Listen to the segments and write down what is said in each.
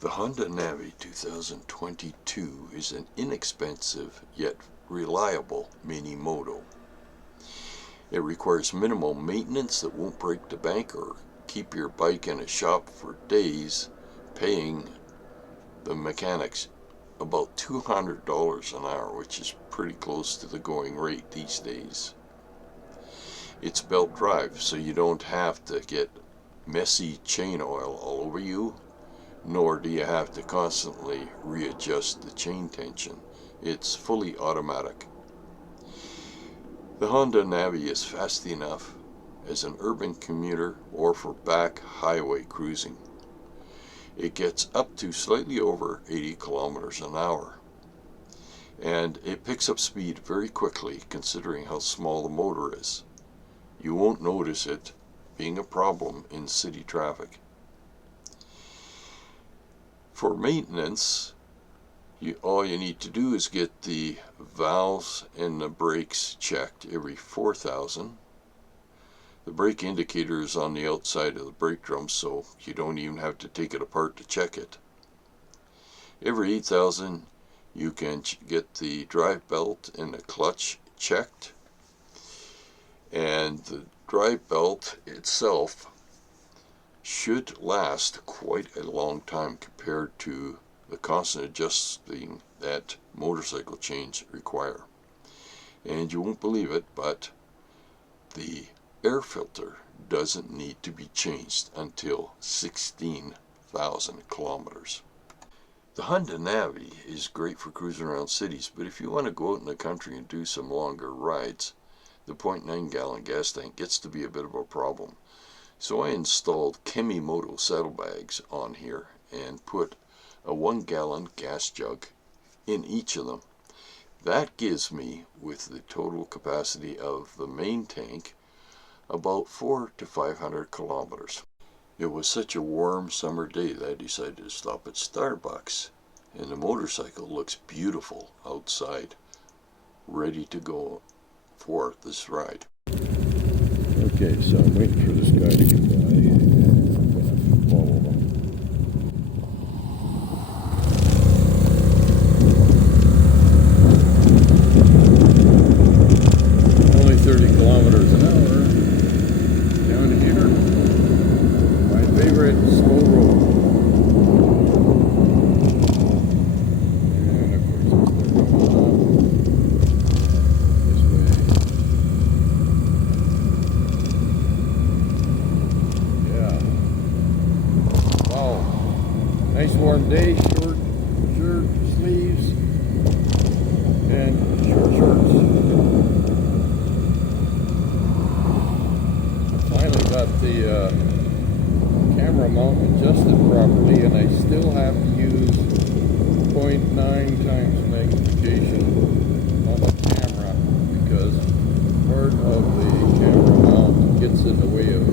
The Honda Navi 2022 is an inexpensive yet reliable mini moto. It requires minimal maintenance that won't break the bank or keep your bike in a shop for days, paying the mechanics about $200 an hour, which is pretty close to the going rate these days. It's belt drive, so you don't have to get messy chain oil all over you, nor do you have to constantly readjust the chain tension. It's fully automatic. The Honda Navi is fast enough as an urban commuter or for back highway cruising. It gets up to slightly over 80 kilometers an hour, and it picks up speed very quickly considering how small the motor is. You won't notice it being a problem in city traffic. For maintenance, all you need to do is get the valves and the brakes checked every 4,000. The brake indicator is on the outside of the brake drum, so you don't even have to take it apart to check it. Every 8,000, you can get the drive belt and the clutch checked. And the drive belt itself should last quite a long time compared to the constant adjusting that motorcycle chains require. And you won't believe it, but the air filter doesn't need to be changed until 16,000 kilometers. The Honda Navi is great for cruising around cities, but if you want to go out in the country and do some longer rides, the 0.9 gallon gas tank gets to be a bit of a problem. So I installed Kemimoto saddlebags on here and put a 1 gallon gas jug in each of them. That gives me, with the total capacity of the main tank, about 400 to 500 kilometers. It was such a warm summer day that I decided to stop at Starbucks, and the motorcycle looks beautiful outside, ready to go for this ride. Okay, so I'm waiting for this guy to get by, and I'm going to follow him. Only 30 kilometers an hour down here. My favorite slow road. And of course, it's going this way. Yeah. Wow. Nice warm day, short shirt, sleeves, and short shorts. Finally got the camera mount adjusted properly, and I still have to use 0.9 times magnification on the camera because part of the camera mount gets in the way of the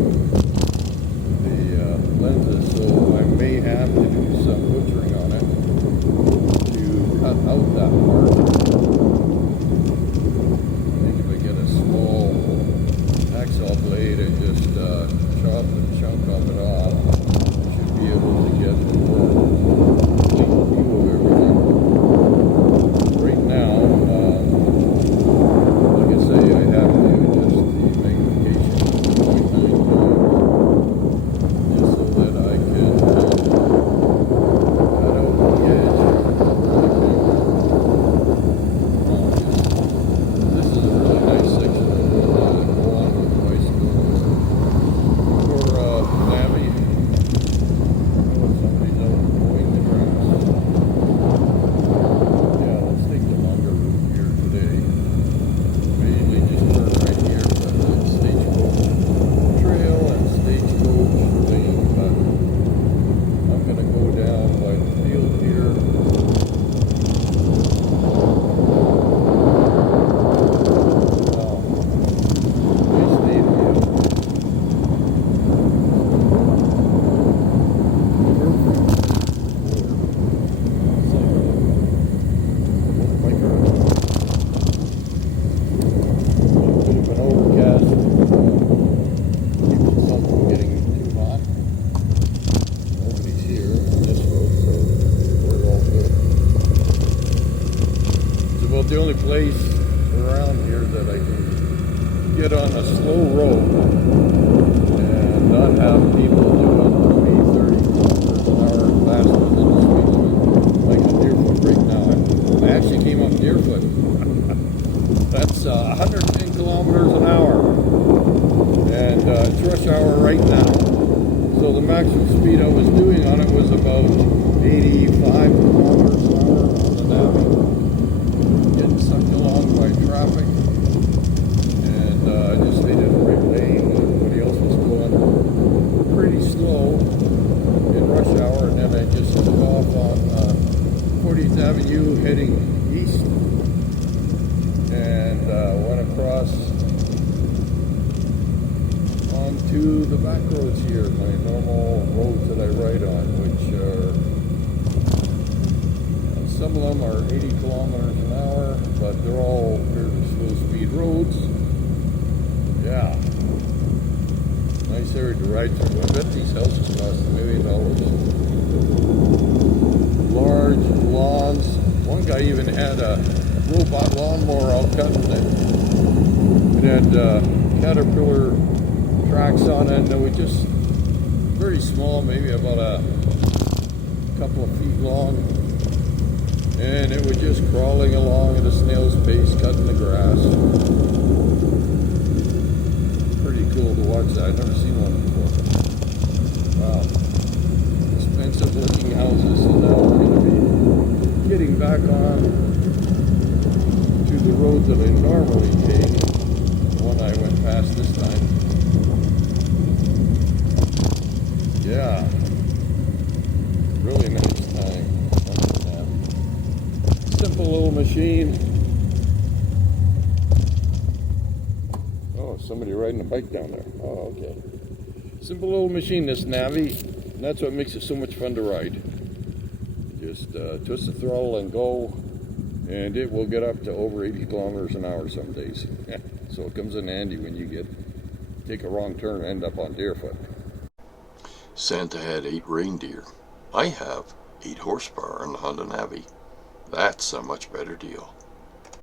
lenses, so I may have to do some butchering on it to cut out that part. I think if I get a small hacksaw blade and just chop a chunk of it off, I should be able to get a more complete view of everything. Right now, like I say, I have to adjust the magnification to 0.9 times just so that I can cut out the edge of the camera. This is a really nice section of go on with the bicycle. For Navi get on a slow road and not have people doing 20, 30 kilometers an hour faster than the speed limit, like on Deerfoot right now. I actually came up Deerfoot. That's 110 kilometers an hour, and it's rush hour right now. So the maximum speed I was doing on it was about 85 kilometers an hour on the Navi. Getting sucked along by traffic, and I just stayed in the right lane. Everybody else was going pretty slow in rush hour, and then I just took off on 40th Avenue heading east, and went across onto the back roads here, my normal roads that I ride on, which are, some of them are 80 kilometers an hour, but they're all fairly slow speed roads. Yeah. Nice area to ride through. I bet these houses cost $1 million. Large lawns. One guy even had a robot lawnmower out cutting it. It had Caterpillar tracks on it, and it was just very small, maybe about a couple of feet long, and it was just crawling along at a snail's pace, cutting the grass. Pretty cool to watch that. I've never seen one before. Wow. Expensive looking houses, and now we're going to be getting back on to the road that I normally take, the one I went past this time. Yeah, really nice time. Simple little machine. Oh, somebody riding a bike down there. Oh, okay. Simple little machine, this Navi. And that's what makes it so much fun to ride. Just twist the throttle and go, and it will get up to over 80 kilometers an hour some days. So it comes in handy when you take a wrong turn and end up on Deerfoot. Santa had 8 reindeer. I have 8 horsepower on the Honda Navi. That's a much better deal.